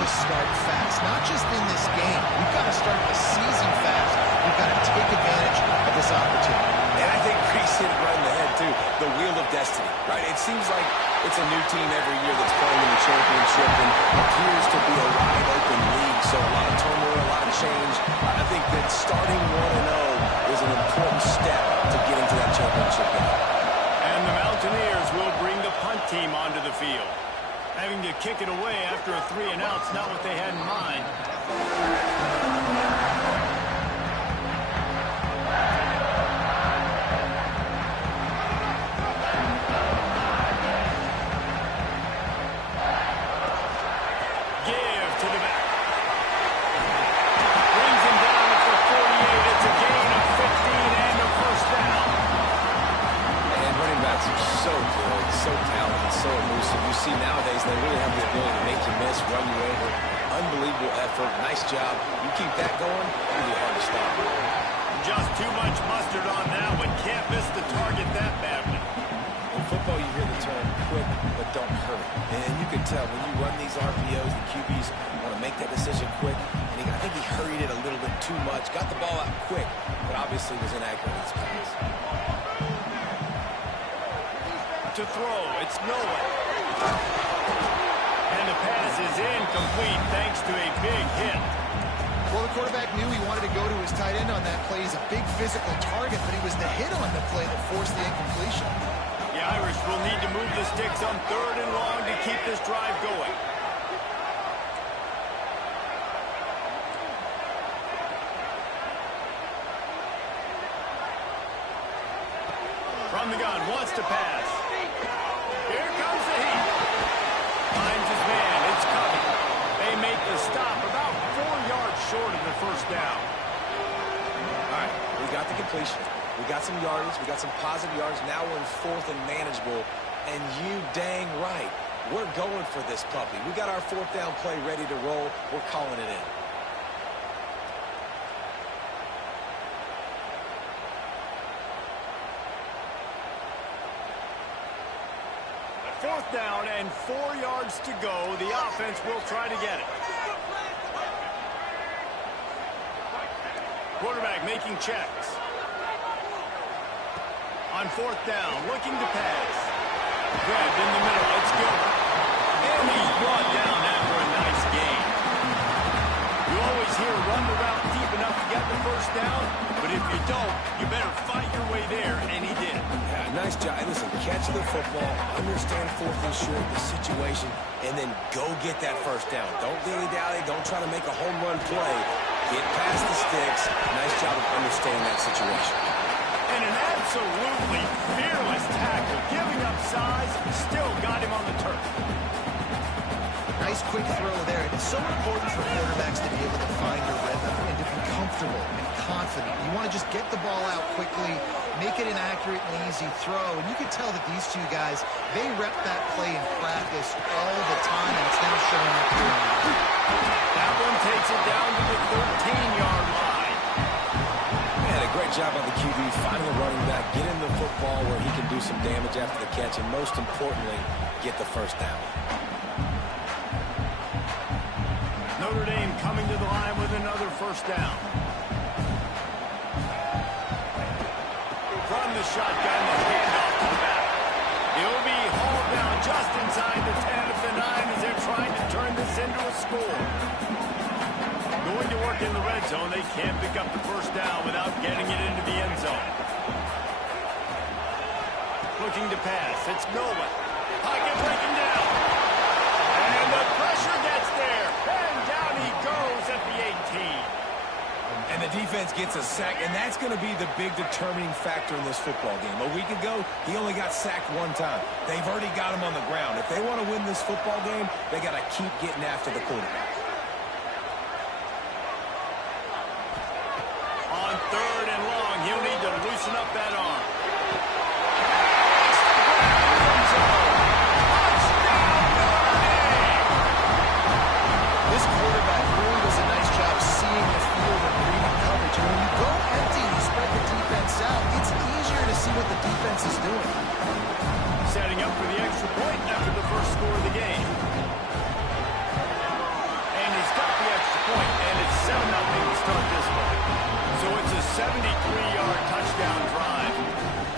to start fast, not just in this game. We've got to start the season fast. We've got to take advantage of this opportunity. And I think Reese hit it right in the head, too. The wheel of destiny, right? It seems like it's a new team every year that's playing in the championship and appears to be a wide-open league. So a lot of turmoil, a lot of change. I think that starting 1-0 is an important step to getting to that championship game. And the Mountaineers will bring the punt team onto the field. Having to kick it away after a 3-and-out's not what they had in mind. Give to the back. Brings him down at the 48. It's a gain of 15 and a first down. And running backs are so good, so talented, so elusive. You see nowadays they really have the ability to make you miss, run you over. Unbelievable effort. Nice job. You keep that going, it'll be hard to stop. Just too much mustard on that one. Can't miss the target that badly. In football, you hear the term quick, but don't hurt. And you can tell when you run these RPOs, the QBs want to make that decision quick. And I think he hurried it a little bit too much. Got the ball out quick, but obviously was inaccurate in his pass. To throw, it's Noah. And the pass is incomplete thanks to a big hit. Well, the quarterback knew he wanted to go to his tight end on that play. He's a big physical target, but he was the hit on the play that forced the incompletion. The Irish will need to move the sticks on 3rd and long to keep this drive going. From the gun, wants to pass. Here comes the heat. Finds his man. It's coming. They make the stop about 4 yards short of the first down. All right, we got the completion. We got some yardage. We got some positive yards. Now we're in 4th and manageable. And you dang right, we're going for this puppy. We got our 4th down play ready to roll. We're calling it in. Fourth down and 4 yards to go. The offense will try to get it. Quarterback making checks. On 4th down, looking to pass. Grabbed in the middle. It's Gilbert. And he's brought down after a nice gain. You always hear run the route deep enough to get the first down, but if you don't, you better fight your way there, and he did. Yeah, nice job. Listen, catch the football, understand 4th and short, the situation, and then go get that first down. Don't dilly-dally. Don't try to make a home run play. Get past the sticks. Nice job of understanding that situation. And an absolutely fearless tackle, giving up size, still got him on the turf. Nice quick throw there. It's so important for quarterbacks to be able to find a rhythm and to be comfortable and confident. You want to just get the ball out quickly, make it an accurate and easy throw. And you can tell that these two guys, they rep that play in practice all the time, and it's now showing up here. That one takes it down to the 13-yard line. Man, a great job on the QB, finding the running back, get him the football where he can do some damage after the catch, and most importantly, get the first down. Notre Dame coming to the line with another first down. From the shotgun, the handoff to the back. He'll be hauled down just inside the 10 of the 9 as they're trying to turn this into a score. Going to work in the red zone. They can't pick up the first down without getting it into the end zone. Looking to pass. It's Noah. Pocket breaking down. And the pressure gets there. And down he goes at the 18. And the defense gets a sack, and that's going to be the big determining factor in this football game. A week ago, he only got sacked 1 time. They've already got him on the ground. If they want to win this football game, they got to keep getting after the quarterback. On 3rd and long, he'll need to loosen up that arm. This quarterback really does a nice job seeing the field and reading coverage. And when you go empty, you spread the defense out. It's easier to see what the defense is doing. Setting up for the extra point after the first score of the game. 73-yard touchdown drive.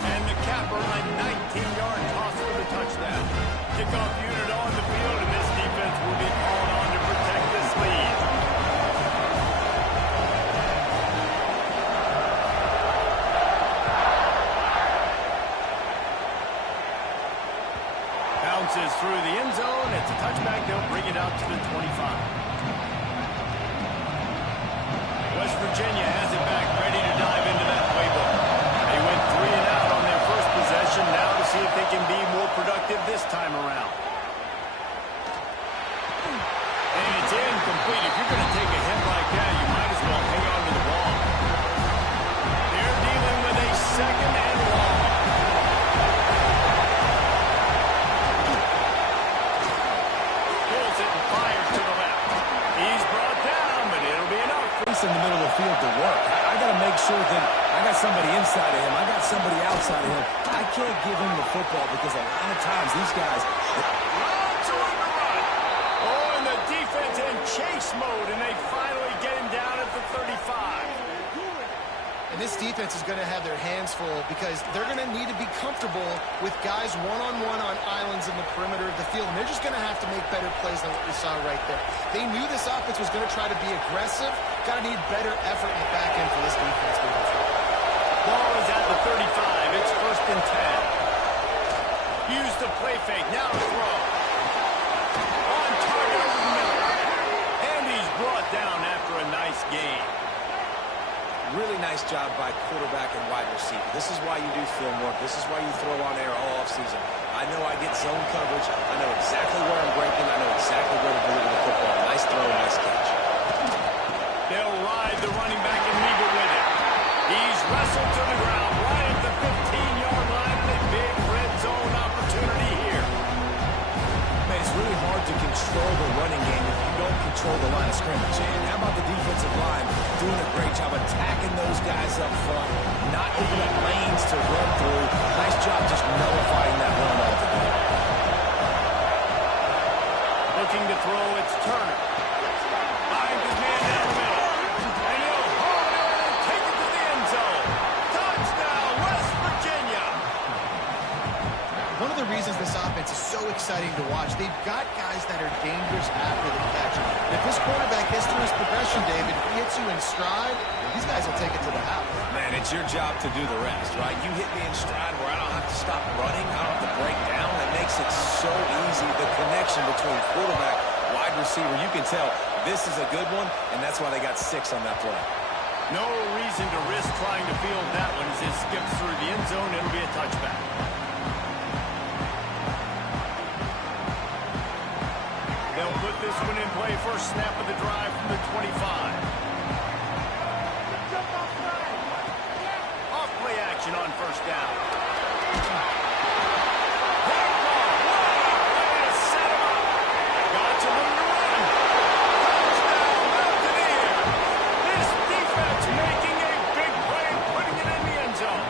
And the capper, a 19-yard toss for the touchdown. Kickoff unit on the field, and this defense will be called on to protect this lead. Bounces through the end zone. It's a touchback. They'll bring it out to the 25. West Virginia has it back, ready to dive into that playbook. They went 3 and out on their first possession, now to see if they can be more productive this time around. And it's incomplete. If you're going to take a hit like that, you might as well hang on to the ball. They're dealing with a second and long. Pulls it and fires to the left. He's brought down, but it'll be enough. In the middle of the field to work. I got to make sure that I got somebody inside of him. I got somebody outside of him. I can't give him the football because a lot of times these guys... Lots of room to run. Oh, and the defense in chase mode, and they finally get him down at the 35. And this defense is going to have their hands full because they're going to need to be comfortable with guys one-on-one on islands in the perimeter of the field. And they're just going to have to make better plays than what we saw right there. They knew this offense was going to try to be aggressive. Got to need better effort in the back end for this defense moving forward. Ball is at the 35. It's 1st and 10. Use the play fake. Now to throw. On target over the middle. And he's brought down after a nice gain. Really nice job by quarterback and wide receiver. This is why you do film work. This is why you throw on air all offseason. I know I get zone coverage. I know exactly where I'm breaking. I know exactly where to deliver the football. Nice throw, nice catch. They'll ride the running back and leave it with it. He's wrestled to the ground right at the 15-yard line, and a big red zone opportunity here. Man, it's really hard to control the running game if you don't control the line of scrimmage. And how about the defensive line doing a great job attacking those guys up front, not opening up lanes to run through. Nice job just nullifying that run altogether. Looking to throw, it's Turner. Finds his man down the middle. And he'll hold it and take it to the end zone. Touchdown, West Virginia. One of the reasons this offense is so exciting to watch, they've got guys that are dangerous after the catch. And if this quarterback gets through his progression, David, if he hits you in stride, these guys will take it to the house. Man, it's your job to do the rest, right? You hit me in stride where I don't have to stop running. I don't have to break down. It makes it so easy. The connection between quarterback, wide receiver, you can tell this is a good one, and that's why they got 6 on that play. No reason to risk trying to field that one as it skips through the end zone. It'll be a touchback. They'll put this one in play. First snap of the drive from the 25. Off play action on 1st down. Great ball. Ready to set him up. Got some room to run. Touchdown, Mountaineer. This defense making a big play and putting it in the end zone.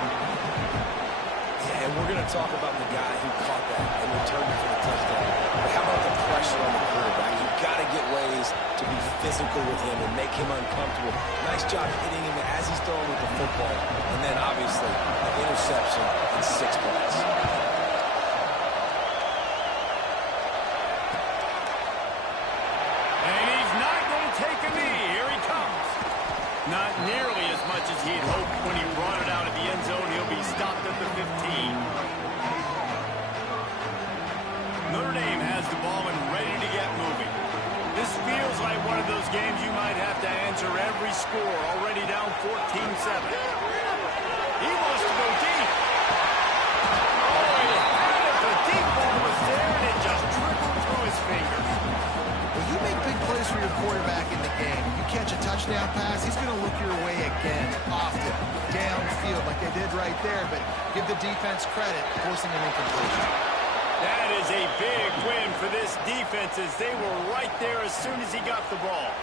Yeah, and we're going to talk about the guy who caught that and returned it for the touchdown. But how about the pressure on the quarterback? You've got to get ways to be physical with him and make him uncomfortable. Nice job hitting him as he's throwing with the football. And then, obviously, an interception in 6 points. And he's not going to take a knee. Here he comes. Not nearly as much as he'd hoped when he brought it out of the end zone. He'll be stopped at the 15. Notre Dame has the ball and ready to get moving. This feels like one of those games you might have to answer every score. Already down 14-7. He wants to go deep. Oh, he had it. The deep ball was there, and it just dribbled through his fingers. When you make big plays for your quarterback in the game, you catch a touchdown pass, he's going to look your way again, often, downfield like they did right there, but give the defense credit, forcing an incompletion. That is a big win for this defense as they were right there as soon as he got the ball.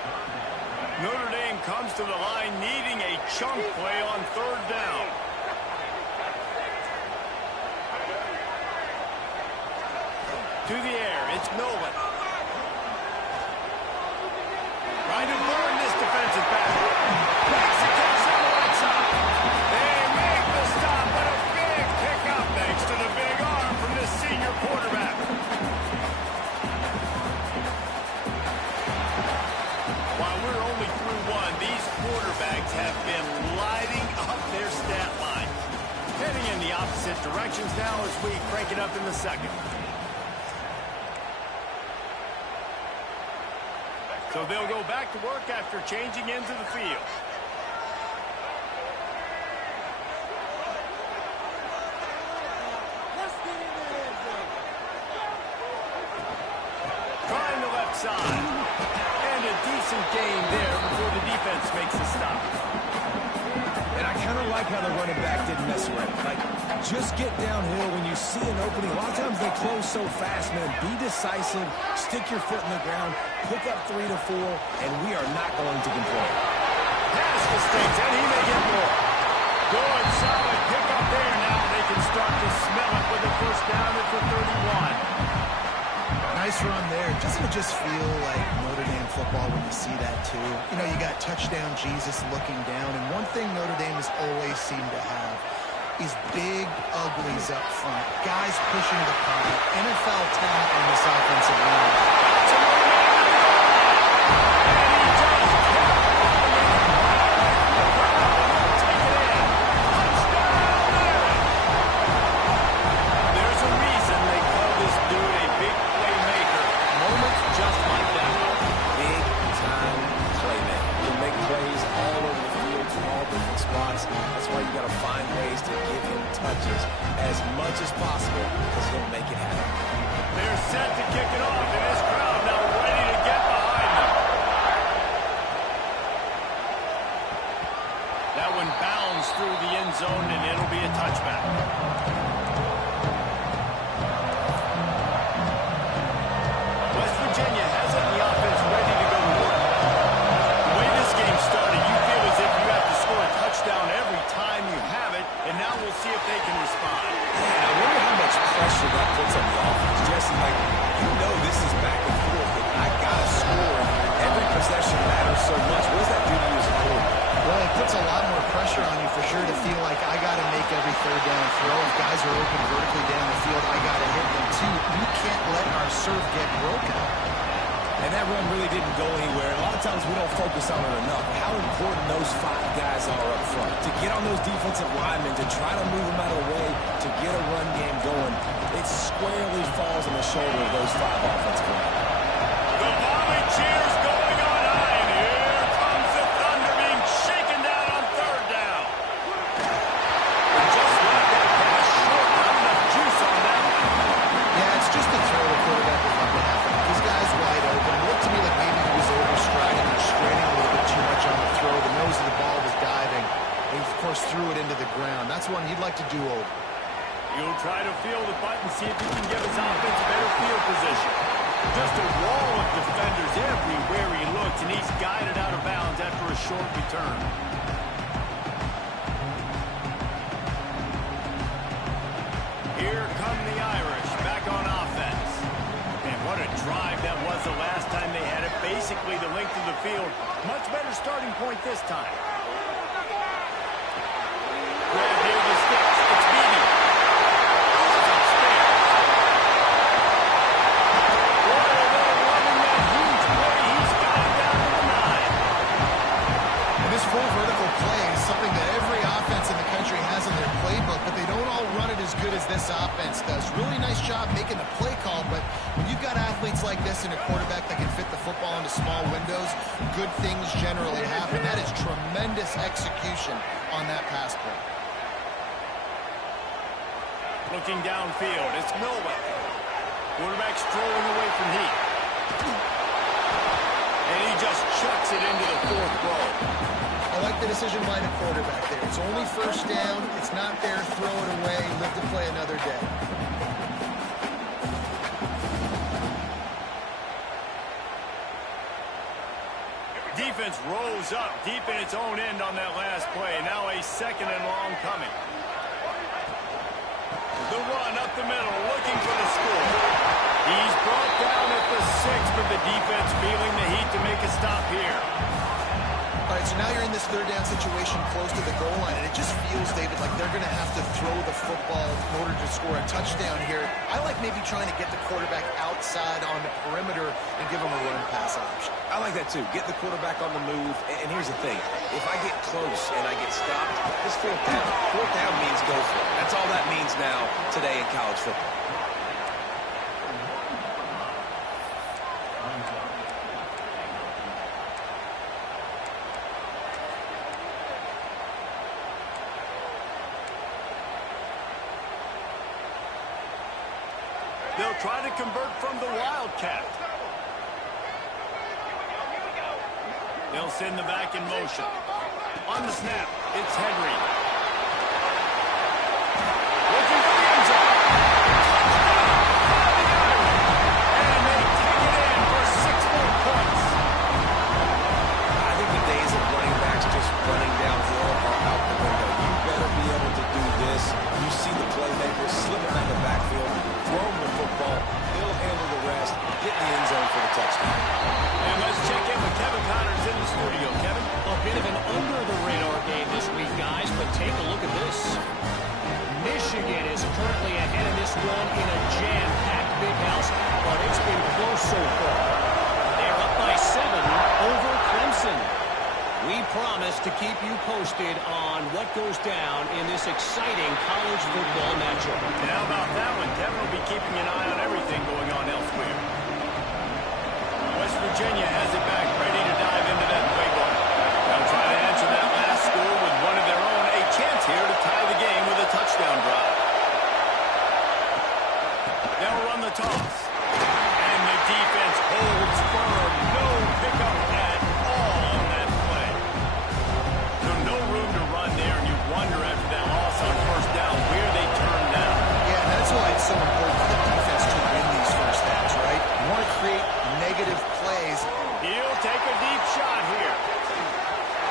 Notre Dame comes to the line needing a chunk play on 3rd down. To the air, it's Nolan. Trying to burn this defensive back. Makes the catch on the right side. quarterbacks have been lighting up their stat line. Heading in the opposite directions now as we crank it up in the second. So they'll go back to work after changing into the field. Trying the left side. And a decent gain there before the defense makes the stop. And I kind of like how the running back didn't mess around. Like, just get downhill when you see an opening. A lot of times they close so fast, man. Be decisive, stick your foot in the ground, pick up 3 to 4, and we are not going to complain. Pass mistakes, and he may get more. Good, solid pick up there. Now they can start to smell it with a first down at the 31. Nice run there. Doesn't it just feel like Notre Dame football when you see that too? You know, you got touchdown Jesus looking down, and one thing Notre Dame has always seemed to have is big uglies up front. Guys pushing the pile. NFL talent on this offensive line. That's why you got to find ways to give him touches as much as possible because he'll make it happen. They're set to kick it off, and this crowd now ready to get behind them. That one bounds through the end zone, and it'll be a touchback. West Virginia has it in the offense ready to go to work. The way this game started, you feel as if you have to score a touchdown every time you have it, and now we'll see if they can respond. Yeah, I wonder how much pressure that puts on the offense. Jesse, like, you know this is back and forth, but I got to score. Every possession matters so much. What does that do to you as a quarterback? Well, it puts a lot more pressure on you for sure to feel like I got to make every third down throw. If guys are open vertically down the field, I got to hit them too. We can't let our serve get broken. And that run really didn't go anywhere. A lot of times we don't focus on it enough. How important those 5 guys are up front. To get on those defensive linemen, to try to move them out of the way, to get a run game going, it squarely falls on the shoulder of those 5 offensive linemen. The volley cheers going on high, and here comes the Thunder being shaken down on third down. And just like that pass short, not enough juice on that. Yeah, it's just a throw the quarterback was on behalf of. This guy's wide open. It looked to me like maybe he was overstriding or straining a little bit too much on the throw. The nose of the ball was diving. He, of course, threw it into the ground. That's one he'd like to do over. He'll try to feel the button, see if he can give his offense better field position. Just a wall of defenders everywhere he looks, and he's guided out of bounds after a short return. Here come the Irish back on offense. And what a drive that was the last time they had it. Basically the length of the field. Much better starting point this time. Grab near the sticks. It's Beatty. Upstairs. Boy, they're running that huge play. He's got it down to the 9. And this full vertical play is something that every offense in the country has in their playbook, but they don't all run it as good as this offense does. Really nice job making the play call, but when you've got athletes like this and a quarterback that can fit the football into small windows, good things generally happen. That is tremendous execution on that pass play. Looking downfield, it's Millwell. Quarterback strolling away from heat. And he just chucks it into the 4th row. I like the decision by the quarterback there. It's only first down. It's not there. Throw it away. Live to play another day. Defense rose up deep in its own end on that last play. Now a 2nd and long coming. The run up the middle, looking for the score. He's brought down at the 6, but the defense feeling the heat to make a stop here. All right, so now you're in this third down situation close to the goal line, and it just feels, David, like they're going to have to throw the football in order to score a touchdown here. I like maybe trying to get the quarterback outside on the perimeter and give him a run-pass option. I like that, too. Get the quarterback on the move. And here's the thing. If I get close and I get stopped, it's fourth down. Fourth down means go for it. That's all that means now today in college football. They'll try to convert from the Wildcat. They'll send the back in motion. On the snap, it's Henry. Looking for the end zone. And they take it in for 6 more points. I think the days of running backs just running downhill are out the window. You better be able to do this. You see the playmaker slipping out the backfield, throw him the football, he'll handle the rest, get in the end zone for the touchdown. And let's check in with Kevin Connors in the studio. Kevin? A bit of an under-the-radar game this week, guys, but take a look at this. Michigan is currently ahead of this one in a jam-packed big house, but it's been close so far. They're up by 7 over Clemson. We promise to keep you posted on what goes down in this exciting college football matchup. And how about that one? Kevin will be keeping an eye on everything going on elsewhere. West Virginia has it back, ready to dive into that playbook. They'll try to answer that last score with one of their own. A chance here to tie the game with a touchdown drive. They'll run the toss. And the defense holds firm. No pickup at all on that play. So no room to run there, and you wonder after that loss on first down where they turn now. Yeah, and that's why it's so important for the defense to win these first downs, right? You want to create negative plays. He'll take a deep shot here.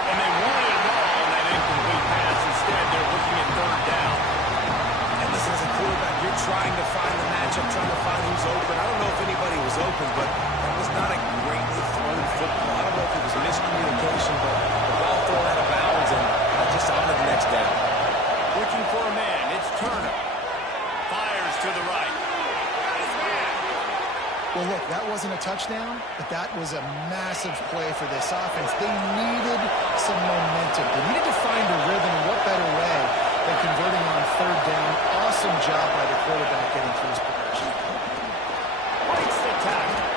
And they wanted it all on that incomplete pass. Instead, they're looking at third down. And listen, as a quarterback, you're trying to find the matchup, trying to find who's open. I don't know if anybody was open, but that was not a greatly thrown football. I don't know if it was miscommunication, but the ball thrown out of bounds and just on to the next down. Looking for a man. It's Turner. Fires to the right. Well, look, that wasn't a touchdown, but that was a massive play for this offense. They needed some momentum. They needed to find a rhythm, and what better way than converting on third down. Awesome job by the quarterback getting through his progression. Breaks the tackle.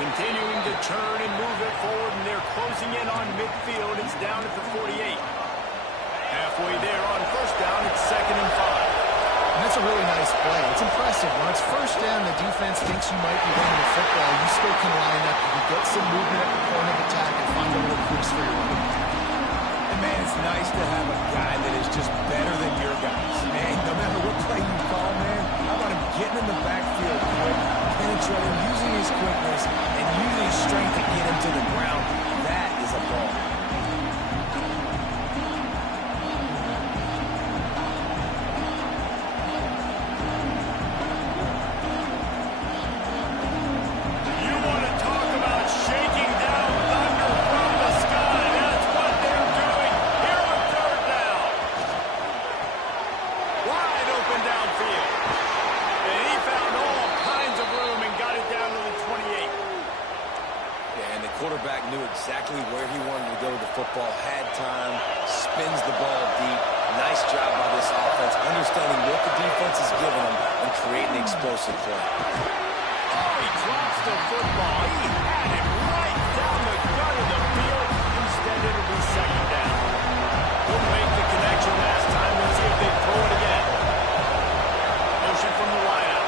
Continuing to turn and move it forward, and they're closing in on midfield. It's down at the 48. Halfway there on first down, it's 2nd and 5. And that's a really nice play. It's impressive. When it's first down, the defense thinks you might be running the football. You still can line up. You can get some movement at the point of attack and find a little crease for your running. And, man, it's nice to have a guy that is just better than your guys. Man, no matter what play you call, man, how about him getting in the backfield quick, penetrating, using his quickness, and using his strength to get him to the ground. That is a ball. Quarterback knew exactly where he wanted to go to the football, had time, spins the ball deep. Nice job by this offense, understanding what the defense is giving them and creating the explosive play. Oh, he drops the football. He had it right down the gut of the field. Instead, it'll be 2nd down. Couldn't make the connection last time. Let's see if they throw it again. Motion from the wideout.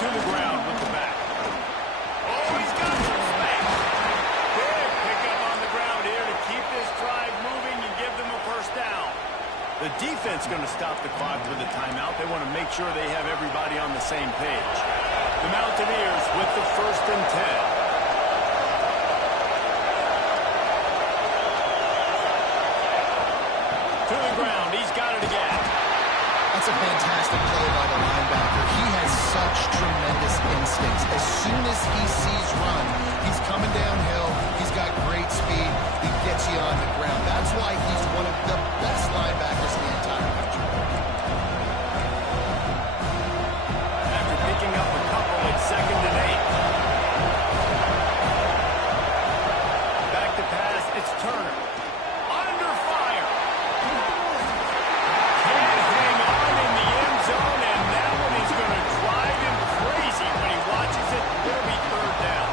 To the ground with the back. Oh, he's got some space. Big pickup on the ground here to keep this drive moving and give them a first down. The defense going to stop the clock with a timeout. They want to make sure they have everybody on the same page. The Mountaineers with the 1st and 10. To the ground. He's got it again. That's a fantastic play by the linebacker. He has such tremendous instincts. As soon as he sees run, He's coming downhill. He's got great speed. He gets you on the ground. That's why he's one of the best linebackers in the entire country. After picking up a couple, it's 2nd and 8. Back to pass, it's Turner. Under fire. Can't hang on in the end zone, and that one is going to drive him crazy when he watches it. It'll be 3rd down.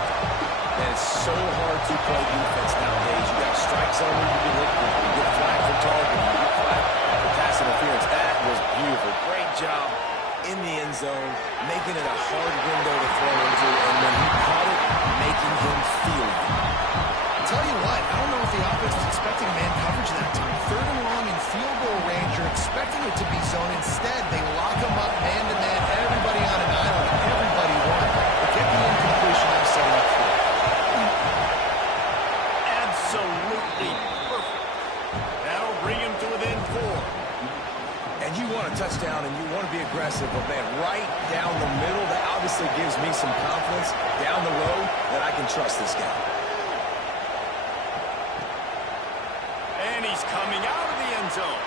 And it's so hard to play defense nowadays. You got strike zone when you get flagged for targeting, you get flagged for pass interference. That was beautiful. Great job in the end zone, making it a hard window to throw into, and when he caught it, making him feel it. Tell you what, I don't know if the offense was expecting man coverage that time. 3rd and long in field goal range. You're expecting it to be zone. Instead, they lock him up man-to-man, everybody on an island, and everybody won. But get the incompletion I'm setting up for. Absolutely perfect. That'll bring him to within 4. And you want a touchdown, and you want to be aggressive, but man, right down the middle, that obviously gives me some confidence down the road that I can trust this guy. And he's coming out of the end zone.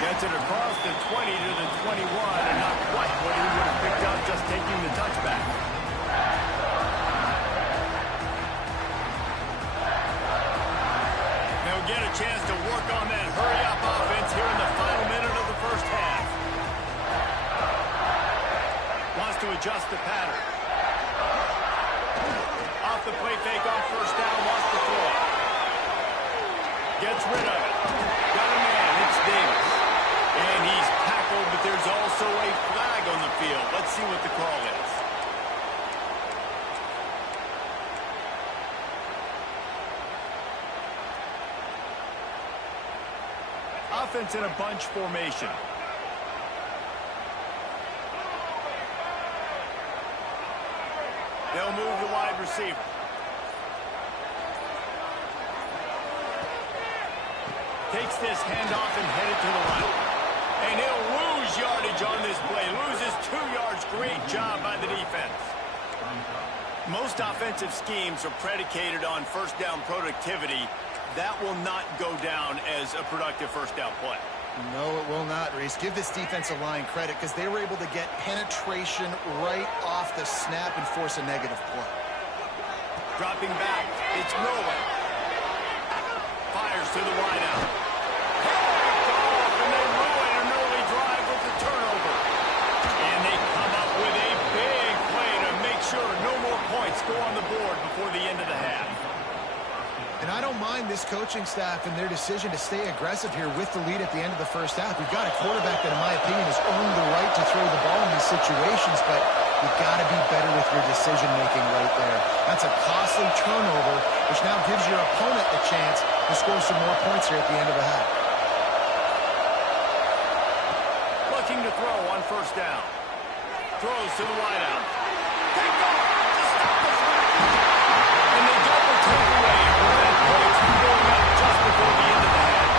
Gets it across the 20 to the 21, and not quite what he would have picked up just taking the touchback. They'll get a chance to work on that hurry-up offense here in the final minute of the first half. Wants to adjust the pattern. Off the play fake on 1st down, wants to throw it. Gets rid of it. Got a man, it's Davis. And he's tackled, but there's also a flag on the field. Let's see what the call is. Offense in a bunch formation. They'll move the wide receiver. Takes this handoff and headed to the right. And he'll lose yardage on this play. Loses 2 yards. Great job by the defense. Most offensive schemes are predicated on 1st down productivity. That will not go down as a productive 1st down play. No, it will not, Reese. Give this defensive line credit because they were able to get penetration right off the snap and force a negative play. Dropping back, it's Nolan. Fires to the wideout. Off, and they ruin an early drive with the turnover. And they come up with a big play to make sure no more points go on the board before the end of the half. And I don't mind this coaching staff and their decision to stay aggressive here with the lead at the end of the first half. We've got a quarterback that, in my opinion, has earned the right to throw the ball in these situations, but you've got to be better with your decision-making right there. That's a costly turnover, which now gives your opponent a chance to score some more points here at the end of the half. Looking to throw on 1st down. Throws to the wideout. Take off! And they don't take away and prevent points from going up just before the end of the half.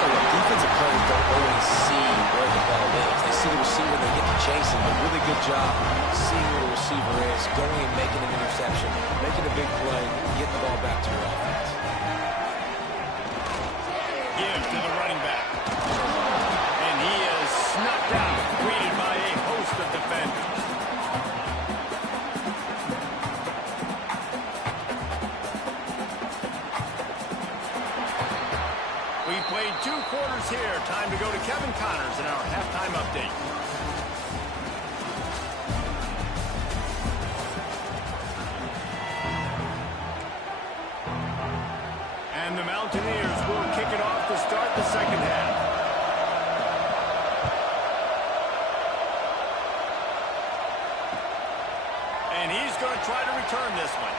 So what, defensive players don't always see where the ball is. They see the receiver, they get to chase him. A really good job seeing where the receiver is, going and making an interception, making a big play, getting the ball back to your offense. Give to the running back. And he is snuffed out, greeted by a host of defenders. We've played 2 quarters here. Time to go to Kevin Connors in our halftime update. And the Mountaineers will kick it off to start the second half. And he's going to try to return this one.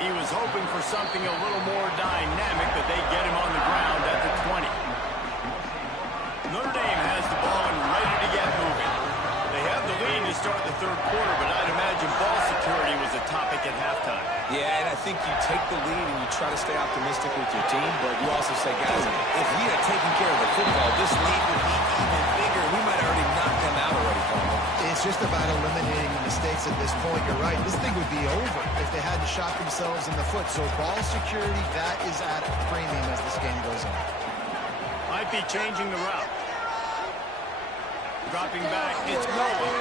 He was hoping for something a little more dynamic, but they get him on the ground at the 20. Notre Dame has the ball and ready to get moving. They have the lead to start the 3rd quarter, but I'd imagine ball security was a topic at halftime. Yeah, and I think you take the lead and you try to stay optimistic with your team, but you also say, guys, if we had taken care of the football, this lead would be even bigger. We might have already knocked them out already, Carl. It's It's just about eliminating the mistakes at this point. You're right. This thing would be over if they hadn't shot themselves in the foot. So ball security, that is at a premium as this game goes on. Might be changing the route. Dropping back, it's Noah.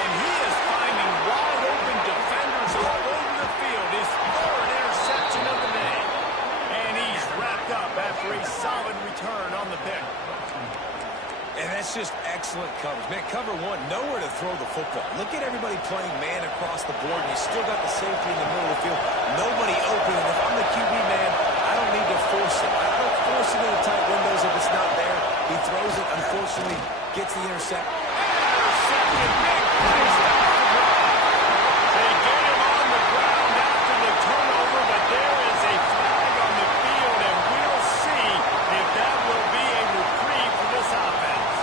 And he is finding wide open defenders all over the field. His third interception of the day. And he's wrapped up after a solid return on the pick. And that's just excellent coverage. Man, cover one, nowhere to throw the football. Look at everybody playing man across the board, and you still got the safety in the middle of the field. Nobody open, and if I'm the QB, man, I don't need to force it. I don't force it into tight windows if it's not there. He throws it, unfortunately, gets the intercept. Intercepted, big play, stop the drive. They get him on the ground after the turnover, but there is a flag on the field, and we'll see if that will be a reprieve for this offense.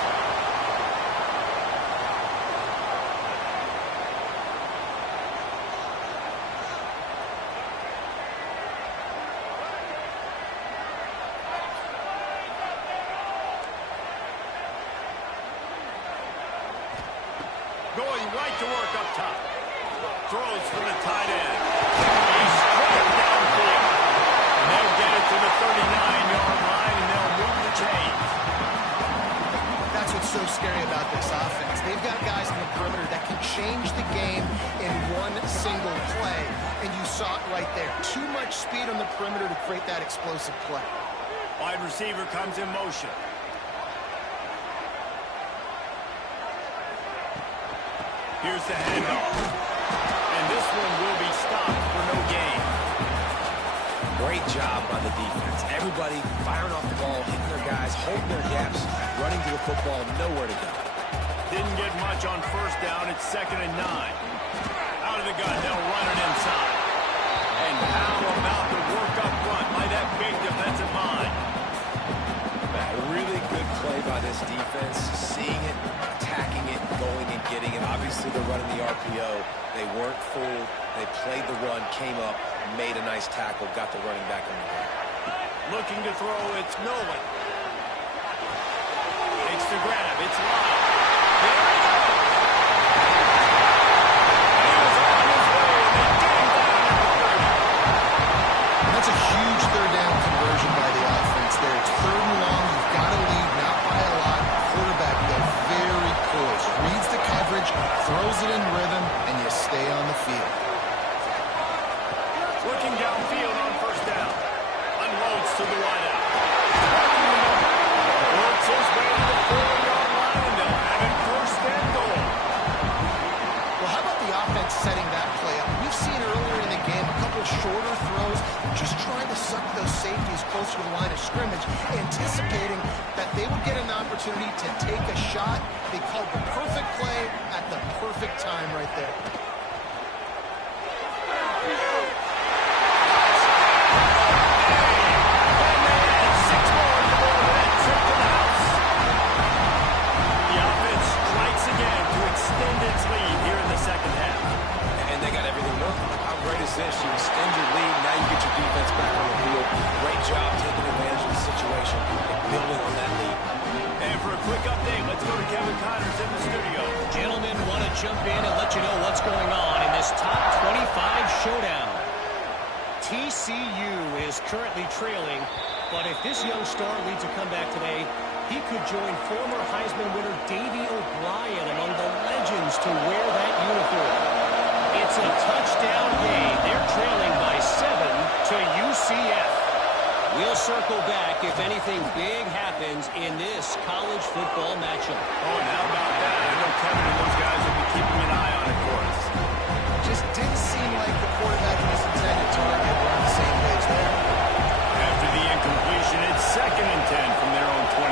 Going right to work up top. Throws for the tight end. He's straight downfield. And they'll get it to the 39-yard line, and they'll move the chains. That's what's so scary about this offense. They've got guys in the perimeter that can change the game in one single play. And you saw it right there. Too much speed on the perimeter to create that explosive play. Wide receiver comes in motion. Here's the handoff. And this one will be stopped for no gain. Great job by the defense. Everybody firing off the ball, hitting their guys, holding their gaps, running to the football, nowhere to go. Didn't get much on first down. It's 2nd and 9. Out of the gun, they'll run it inside. And how about the work up front by that big defensive line? A really good play by this defense, seeing it, attacking it, going and getting it. Obviously, they're running the RPO. They weren't fooled. They played the run, came up, made a nice tackle, got the running back in the game. Looking to throw, it's Nolan. Takes the grab, it's live. There he goes. He was on his way, and they get him down at the 30. And that's a huge third down conversion by the offense there. It's 3rd and long. You've got to lead, not by a lot. Quarterback, though, very close. Reads the coverage, throws it in rhythm, and you stay on the field. Looking downfield on first down. Unloads to the wideout. Works his way to the 4-yard line, and they'll have it 1st and goal. Well, how about the offense setting that play up? We've seen earlier in the game a couple shorter throws, just trying to suck those safeties closer to the line of scrimmage, anticipating that they would get an opportunity to take a shot. They called the perfect play at the perfect time right there. Its lead here in the second half. And they got everything working. How great is this? You extend your lead, now you get your defense back on the field. Great job taking advantage of the situation and building on that lead. And for a quick update, let's go to Kevin Connors in the studio. Gentlemen, want to jump in and let you know what's going on in this top 25 showdown. TCU is currently trailing, but if this young star leads a comeback today, he could join former Heisman winner Davey O'Brien among the legends to wear that uniform. It's a touchdown game. They're trailing by 7 to UCF. We'll circle back if anything big happens in this college football matchup. Oh, and how about that? I know Kevin and those guys will be keeping an eye on it for us. Just didn't seem like the quarterback and his intended target were on the same page there. After the incompletion, it's 2nd and 10 from their own 25.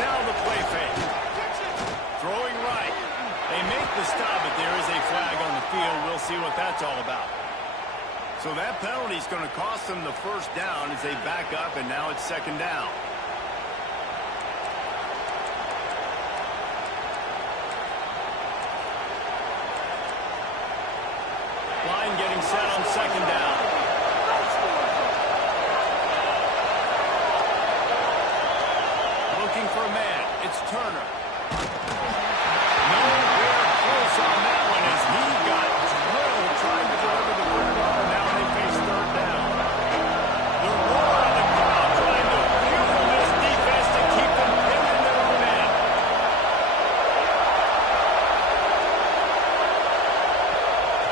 Now the play fake. Throwing right. They make the stop, but there is a flag on the field. We'll see what that's all about. So that penalty is going to cost them the 1st down as they back up, and now it's 2nd down. Line getting set on 2nd down. Looking for a man. it's Turner. Nowhere close on that one as he got drilled trying to deliver the football. Now they face third down. The roar of the crowd trying to fuel this defense to keep them pinned in their own end.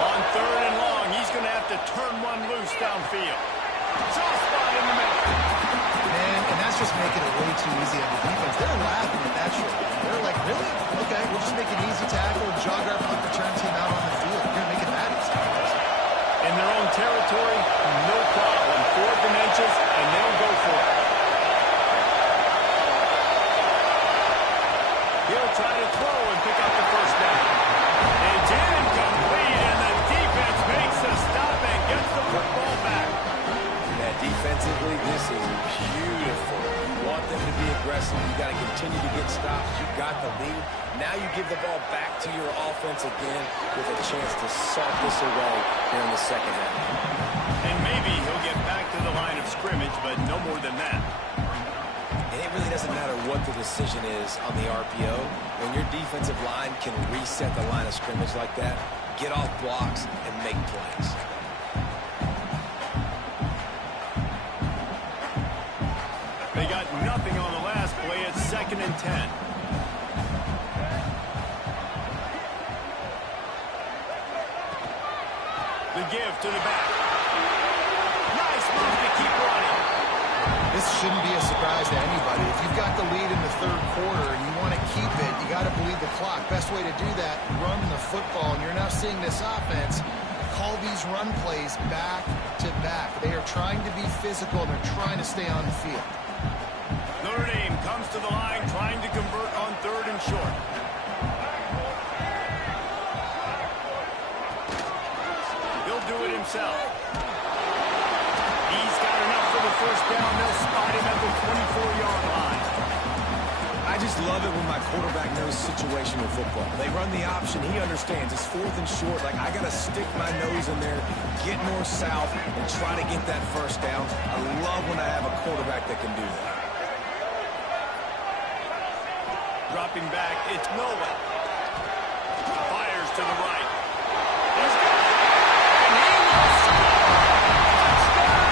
On third and long, he's going to have to turn one loose downfield. Soft spot in the middle. Man, and that's just making it way too easy on the defense. They're laughing at that shit. They're like, really? Okay, we'll just make an easy tackle and jog our punt return team out on the field. We're going to make it that easy. In their own territory, no problem. 4th and inches, and they'll go for it. He'll try to throw and pick up the first down. It's incomplete, and the defense makes the stop and gets the football back. Yeah, defensively, this is beautiful. You want them to be aggressive. You got to continue to get stops. You got the lead. Now you give the ball back to your offense again with a chance to salt this away here in the second half. And maybe he'll get back to the line of scrimmage, but no more than that. And it really doesn't matter what the decision is on the RPO. When your defensive line can reset the line of scrimmage like that, get off blocks and make plays. They got nothing on the last play. It's 2nd and 10. The give to the back. Nice move to keep running. This shouldn't be a surprise to anybody. If you've got the lead in the third quarter and you want to keep it, you got to bleed the clock. Best way to do that, run the football. And you're now seeing this offense call these run plays back to back. They are trying to be physical, and they're trying to stay on the field. Notre Dame comes to the line trying to convert on 3rd and short. He'll do it himself. He's got enough for the first down. They'll spot him at the 24-yard line. I just love it when my quarterback knows situational football. They run the option. He understands. It's 4th and short. Like, I got to stick my nose in there, get north-south, and try to get that first down. I love when I have a quarterback that can do that. Dropping back, it's Nolan. Fires to the right. He's got it. And he will score. Touchdown!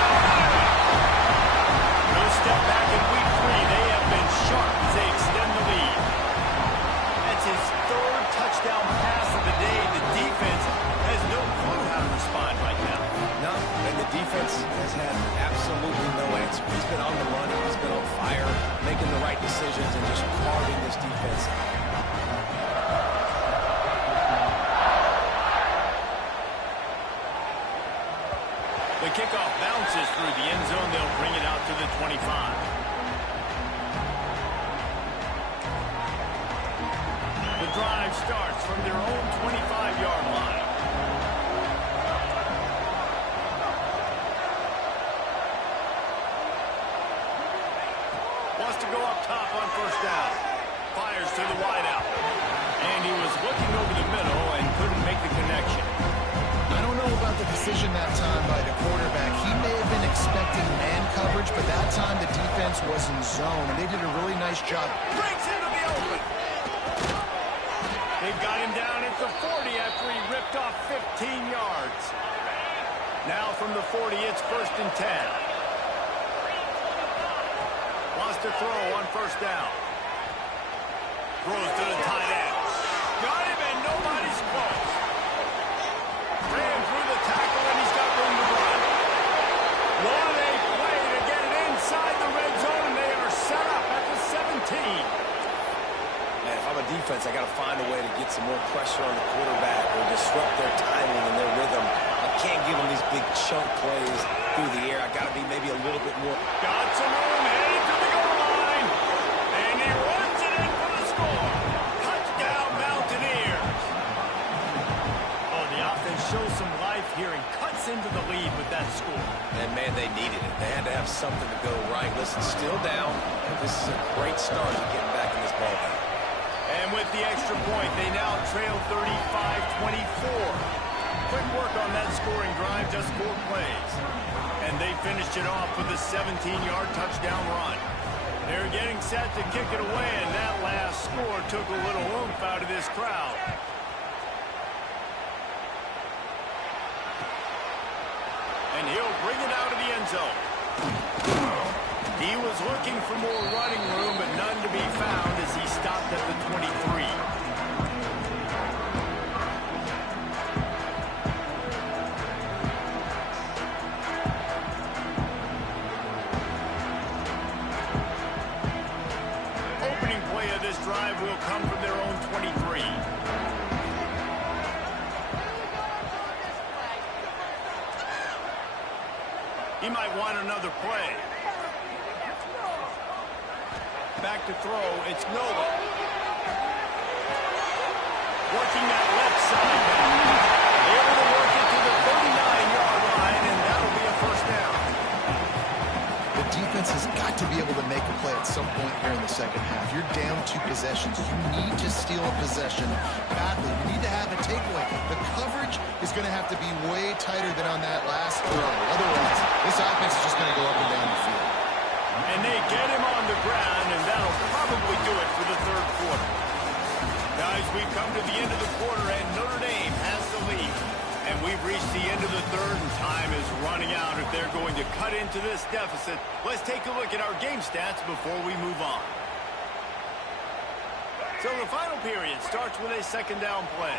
No step back in week 3. They have been sharp as they extend the lead. That's his 3rd touchdown pass of the day. The defense has no clue how to respond right now. No, and the defense has had absolutely no answer. He's been on the run. He's been on fire, making the right decisions, and just carving this defense. The kickoff bounces through the end zone. They'll bring it out to the 25. The drive starts from their own 25-yard line. Wants to go up top on first down. Fires to the wideout. And he was looking over the middle and couldn't make the connection. I don't know about the decision that time by the quarterback. He may have been expecting man coverage, but that time the defense was in zone, and they did a really nice job. Breaks into the open. They've got him down at the 40 after he ripped off 15 yards. Now from the 40, it's 1st and 10. Wants to throw on first down. Throws to the tight end. Got him, and nobody's close. Ran through the tackle, and he's got room to run. What a play to get it inside the red zone, and they are set up at the 17. Man, if I'm a defense, I got to find a way to get some more pressure on the quarterback or disrupt their timing and their rhythm. I can't give them these big chunk plays through the air. I got to be maybe a little bit more. Got some room, headed to the goal line, and he runs it in for the score. Touchdown, Mountaineers. Oh, the offense shows some life here and cuts into the lead with that score. And, man, they needed it. They had to have something to go right. Listen, still down. This is a great start to getting back in this ballgame. And with the extra point, they now trail 35-24. Quick work on that scoring drive, just 4 plays. And they finished it off with a 17-yard touchdown run. They're getting set to kick it away, and that last score took a little oomph out of this crowd. And he'll bring it out of the end zone. He was looking for more running room, but none to be found as he stopped at the 23. Opening play of this drive will come from their own 23. He might want another play. Back to throw, it's Noah. Working that left side back. Able to work it to the 39-yard line, and that'll be a first down. The defense has got to be able to make a play at some point here in the second half. You're down 2 possessions. You need to steal a possession badly. You need to have a takeaway. The coverage is going to have to be way tighter than on that last throw. Otherwise, this offense is just going to go up and down the field. And they get him on the ground, and that'll probably do it for the third quarter. Guys, we've come to the end of the quarter, and Notre Dame has the lead. And we've reached the end of the third, and time is running out if they're going to cut into this deficit. Let's take a look at our game stats before we move on. So the final period starts with a second down play.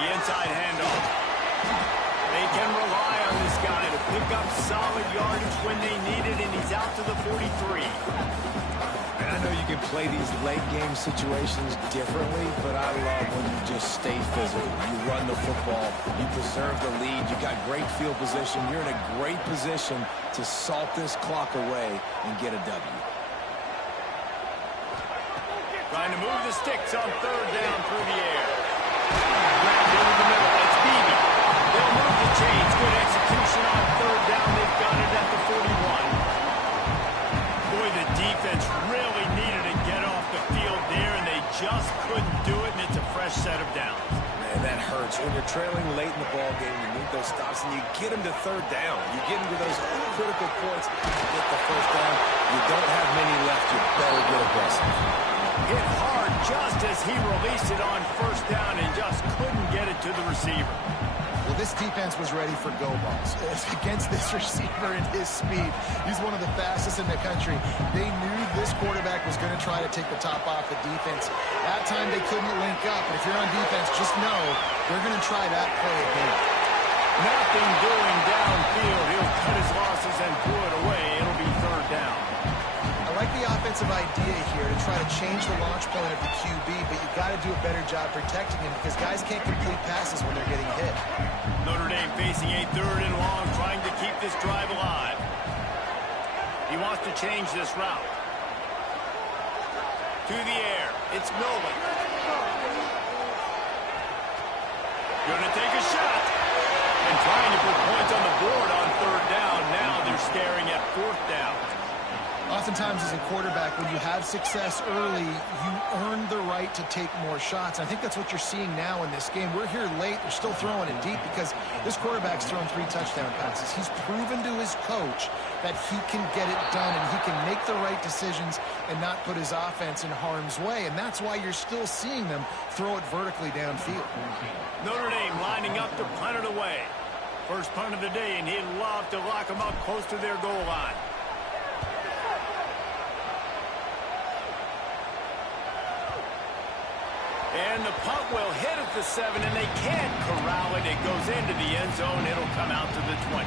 The inside handoff. They can rely on this guy to pick up solid yardage when they need it, and he's out to the 43. And I know you can play these late game situations differently, but I love when you just stay physical. You run the football, you preserve the lead, you got great field position, you're in a great position to salt this clock away and get a W. Trying to move the sticks on third down through the air. Grabbed into the middle. It's Beebe. They'll move the chains. Good execution on third down. They've got it at the 41. Boy, the defense really needed to get off the field there, and they just couldn't do it, and it's a fresh set of downs. Man, that hurts. When you're trailing late in the ball game, you need those stops, and you get them to third down. You get them to those critical points to get the first down. You don't have many left. You better get aggressive. Hit hard just as he released it on first down and just couldn't get it to the receiver. Well, this defense was ready for go balls against this receiver and his speed. He's one of the fastest in the country. They knew this quarterback was going to try to take the top off the defense. That time they couldn't link up, but if you're on defense, just know they're going to try that play again. Nothing doing downfield. He'll cut his losses and pull it away. It'll be third down. I like the offensive idea here to try to change the launch point of the QB, but you got to do a better job protecting him because guys can't complete passes when they're getting hit. Notre Dame facing a third and long, trying to keep this drive alive. He wants to change this route. To the air. It's Nolan. Going to take a shot. And trying to put points on the board on third down. Now they're staring at fourth down. Oftentimes as a quarterback, when you have success early, you earn the right to take more shots. I think that's what you're seeing now in this game. We're here late. They're still throwing it deep because this quarterback's thrown 3 touchdown passes. He's proven to his coach that he can get it done and he can make the right decisions and not put his offense in harm's way. And that's why you're still seeing them throw it vertically downfield. Notre Dame lining up to punt it away. First punt of the day, and he'd love to lock them up close to their goal line. And the punt will hit at the 7, and they can't corral it. It goes into the end zone. It'll come out to the 20.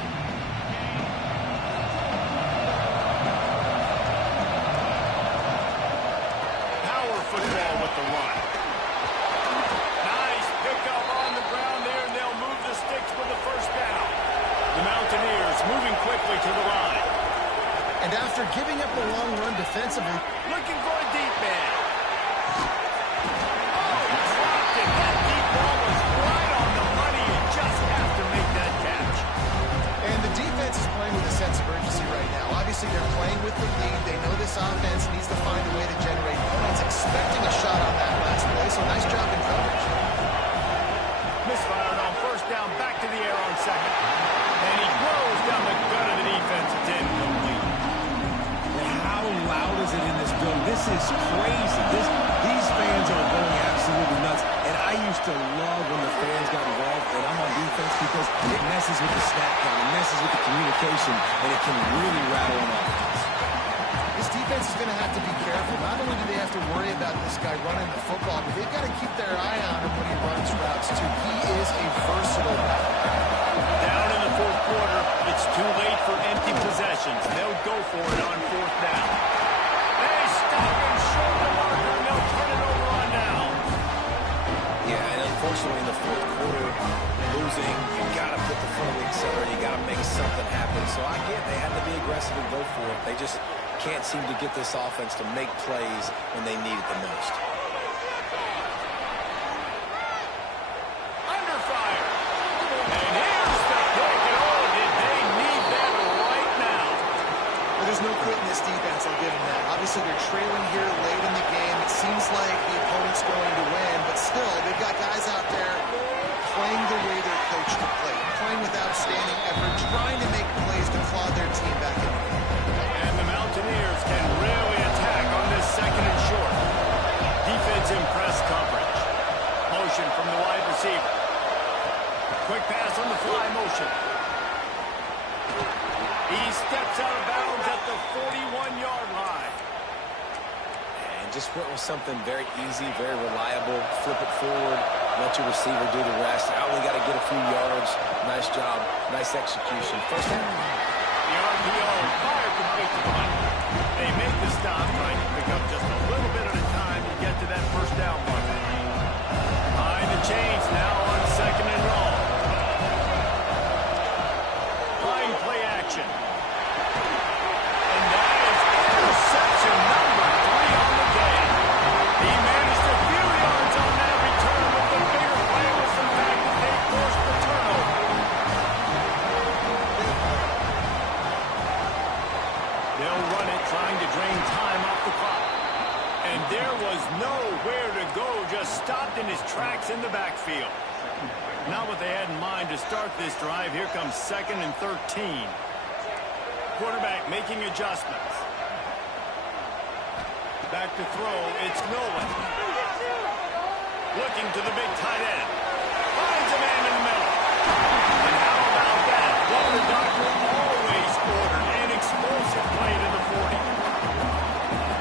Power football with the run. Nice pickup on the ground there, and they'll move the sticks for the first down. The Mountaineers moving quickly to the line. And after giving up the long run defensively, looking for a deep man. That deep ball was right on the money. You just have to make that catch. And the defense is playing with a sense of urgency right now. Obviously, they're playing with the lead. They know this offense needs to find a way to generate points, expecting a shot on that last play. So nice job in coverage. second. And he throws down the gun of the defense. It's incomplete. How loud is it in this building? This is crazy. These fans are going absolutely nuts. And I used to love when the fans got involved, and I'm on defense because it messes with the snap count, it messes with the communication, and it can really rattle an offense. This defense is going to have to be careful. Not only do they have to worry about this guy running the football, but they've got to keep their eye on him when he runs routes, too. He is a versatile back. Down in the fourth quarter, it's too late for empty possessions. They'll go for it on fourth down. They stop and shoulder marker, and they'll turn it over on down. Yeah, and unfortunately in the fourth quarter, losing, you got to put the foot on the accelerator, you got to make something happen. So I get they had to be aggressive and go for it. They just can't seem to get this offense to make plays when they need it the most. Under fire. And here's the pick. And oh, did they need that right now? Well, there's no quitting this defense, I'll give them that. Obviously, they're trailing here late in the game. It seems like the opponent's going to win, but still, they've got guys out there playing the way they're coached to play, playing with outstanding effort, trying to make plays to claw their team back in. And the Mountaineers can really attack on this second and short. Defense in press coverage. Motion from the wide receiver. Quick pass on the fly motion. He steps out of bounds at the 41-yard line. And just went with something very easy, very reliable. Flip it forward, let your receiver do the rest. I only got to get a few yards. Nice job, nice execution. First down. The RPO fire complete to the money. They make the stop, trying to pick up just a little bit at a time to get to that first down marker. Behind the chains now on second and long. Flying play action. And that is interception number 3 on the day. He managed a few yards on that return, but the bigger play was the fact that they forced the turnover. They'll run it, trying to drain time off the clock. And there was nowhere to go, just stopped in his tracks in the backfield. Not what they had in mind to start this drive. Here comes second and 13. Quarterback making adjustments. Back to throw, it's Nolan. Looking to the big tight end. Finds a man in the middle. And how about that? Well, the doctor always ordered an explosive play to the 40.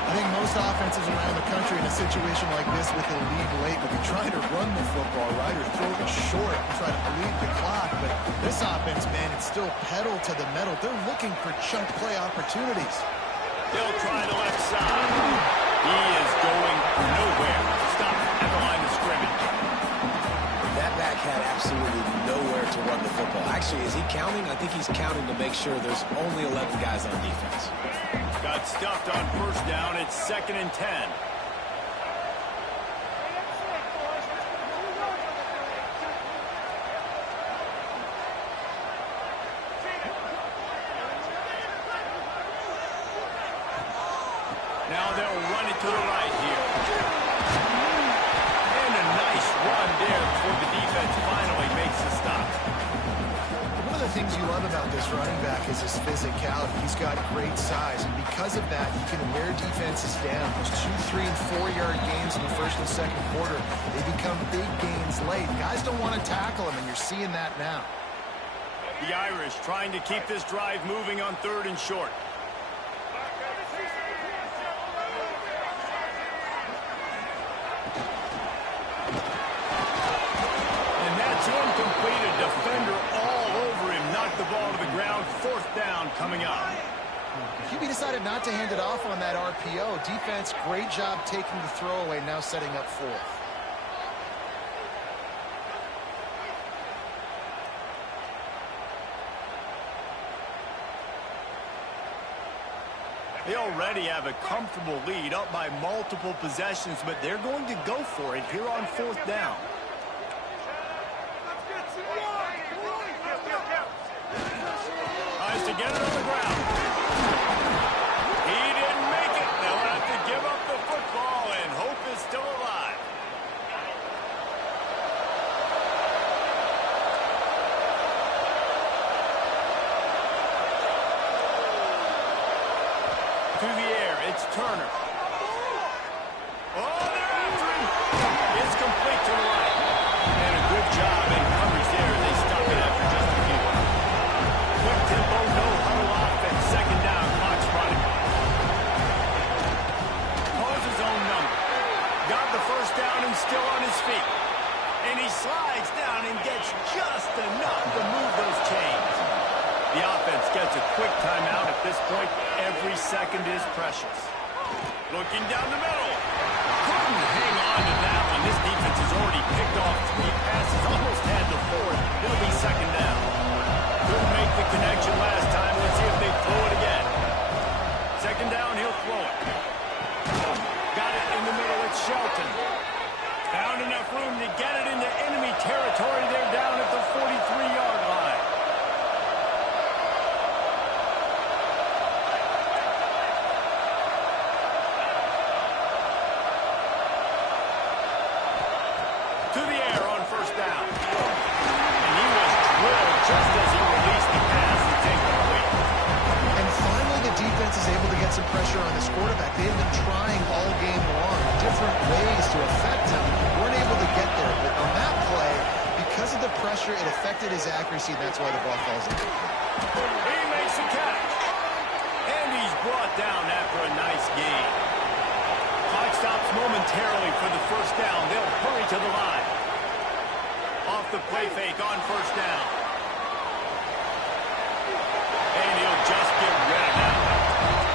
I think most offenses around the country in a situation like this with the lead late would be trying to run the football, right, or throw it short and try to bleed the clock. But this offense, man, it's still pedal to the metal. They're looking for chunk play opportunities. They'll try the left side. He is going nowhere. Stop at the line of scrimmage. That back had absolutely nowhere to run the football. Actually, is he counting? I think he's counting to make sure there's only 11 guys on defense. Got stuffed on first down. It's second and 10. Now they'll run it to the right here. And a nice run there before the defense finally makes the stop. One of the things you love about this running back is his physicality. He's got great size, and because of that, he can wear defenses down. Those 2, 3, and 4-yard gains in the first and second quarter, they become big gains late. Guys don't want to tackle him, and you're seeing that now. The Irish trying to keep this drive moving on third and short. And that's incomplete. A defender all over him. Knocked the ball to the ground. Fourth down coming up. QB decided not to hand it off on that RPO. Defense, great job taking the throwaway, now setting up fourth. They already have a comfortable lead, up by multiple possessions, but they're going to go for it here on fourth down. Tries to get it on the ground. He didn't make it. They'll have to give up the football, and hope is still alive. Turner. Oh, they're after him. It's complete to the right. And a good job in coverage there. They stop it after just a few. Quick tempo, no huddle offense. Second down, clock's running. Calls his own number. Got the first down and still on his feet. And he slides down and gets just enough to move those chains. The offense gets a quick timeout at this point. Every second is precious. Looking down the middle. Couldn't hang on to that one. This defense has already picked off 3 passes. Almost had the 4th. It'll be second down. Couldn't make the connection last time. Let's see if they throw it again. Second down, he'll throw it. Got it in the middle. It's Shelton. Found enough room to get it into enemy territory. They're down at the 43-yard line. To the air on first down. And he was drilled just as he released the pass to take the lead. And finally, the defense is able to get some pressure on this quarterback. They've been trying all game long, different ways to affect him. Weren't able to get there. But on that play, because of the pressure, it affected his accuracy. That's why the ball falls in. He makes the catch. And he's brought down after a nice gain. Clock stops momentarily for the first down. They'll hurry to the line. Off the play fake on first down. And he'll just get rid of that one.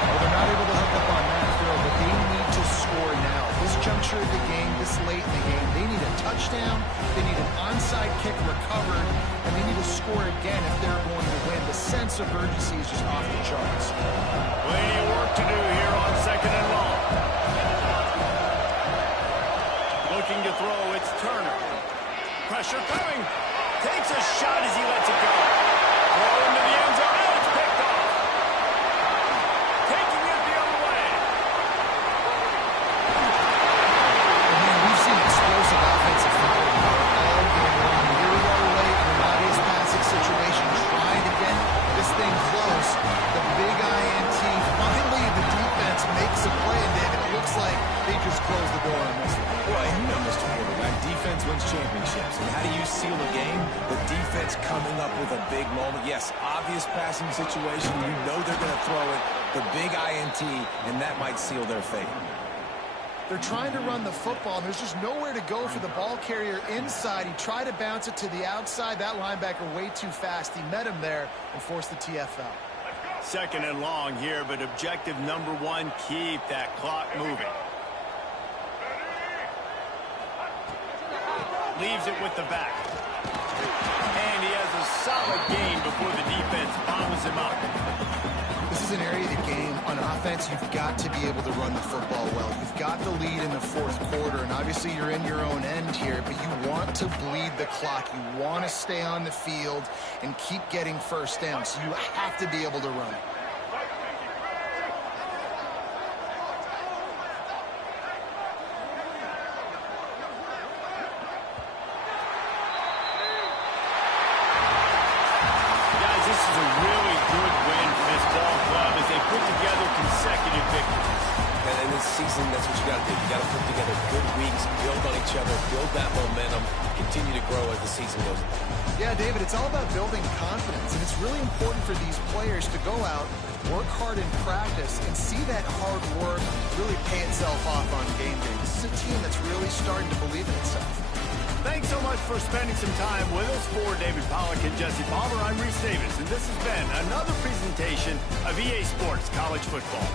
Well, they're not able to hook up on that, Phil, but they need to score now. This juncture of the game, this late in the game, they need a touchdown, they need an onside kick recovered, and they need to score again if they're going to win. The sense of urgency is just off the charts. Plenty of work to do here on second and long. Looking to throw, it's Turner. Pressure coming. Takes a shot as he lets it go. Throw into the end zone. Oh, it's picked off. Taking it the other way. I mean, we've seen explosive offensive football all game long. Here we are late in an obvious passing situation, trying to get this thing close. The big INT. Finally, the defense makes a play, and David, it looks like they just closed the door on this one. Well, you know, Mr. Quarterback, defense wins championships. And how do you seal a game? The defense coming up with a big moment. Yes, obvious passing situation. You know they're going to throw it. The big INT, and that might seal their fate. They're trying to run the football, and there's just nowhere to go for the ball carrier inside. He tried to bounce it to the outside. That linebacker way too fast. He met him there and forced the TFL. Second and long here, but objective number 1, keep that clock moving. Leaves it with the back. And he has a solid gain before the defense bombs him up. This is an area of the game. On offense, you've got to be able to run the football well. You've got the lead in the 4th quarter, and obviously you're in your own end here, but you want to bleed the clock. You want to stay on the field and keep getting first downs. You have to be able to run it. That's what you got to do. You got to put together good weeks, build on each other, build that momentum, continue to grow as the season goes on. Yeah, David, it's all about building confidence, and it's really important for these players to go out, work hard in practice, and see that hard work really pay itself off on game day. This is a team that's really starting to believe in itself. Thanks so much for spending some time with us. For David Pollack and Jesse Palmer, I'm Reese Davis, and this has been another presentation of EA Sports College Football.